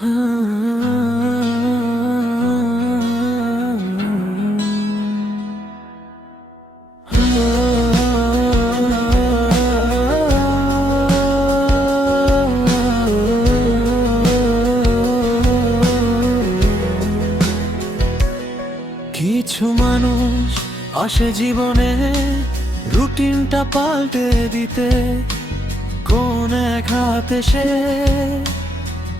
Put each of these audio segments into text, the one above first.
কিছু মানুষ আসে জীবনে রুটিনটা পাল্টে দিতে, কোন এক হাতে সে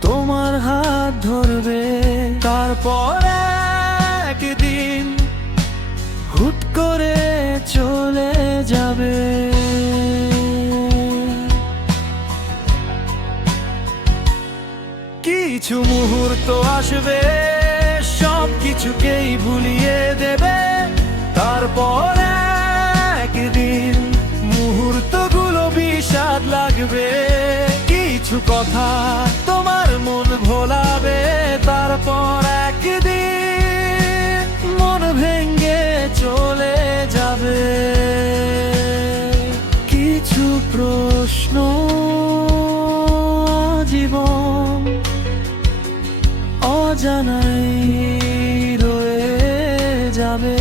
তোমার হাত ধরবে, তারপর একদিন হুট করে চলে যাবে। কিছু মুহূর্ত আসবে সব কিছুকেই ভুলিয়ে দেবে, তারপর একদিন মুহূর্তগুলো বিষাদ লাগবে। কিছু কথা তোমার মন ভোলাবে, তারপর একদিন মন ভেঙে চলে যাবে। কিছু প্রশ্ন জীবন অজানাই রয়ে যাবে।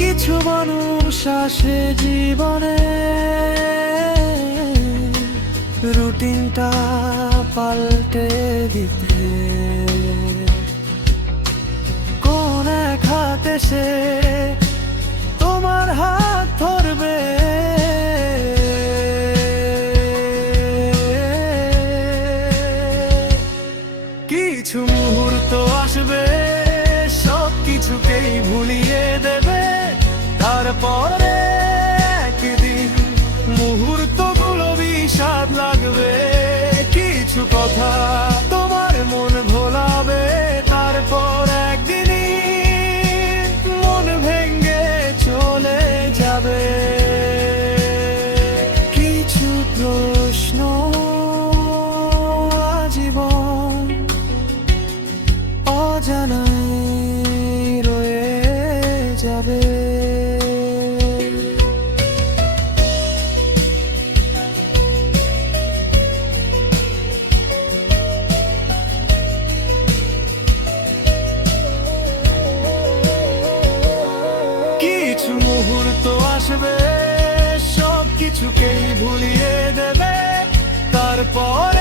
কিছু মানুষ আসে জীবনে রুটিনটা পাল্টে দিতে, কোন এক হাতে সে তোমার হাত ধরবে, কিছু মুহূর্ত আসবে সব কিছুকেই ভুলিয়ে দেবে, তারপরে একদিন মুহূর্তগুলো বিষাদ লাগবে। কিছু কথা তোমার মন ভোলাবে, তারপর একদিনই মন ভেঙে চলে যাবে। কিছু প্রশ্ন জীবন অজানাই রয়ে যাবে। কিছু মুহূর্ত আসবে সব কিছুকেই ভুলিয়ে দেবে, তারপর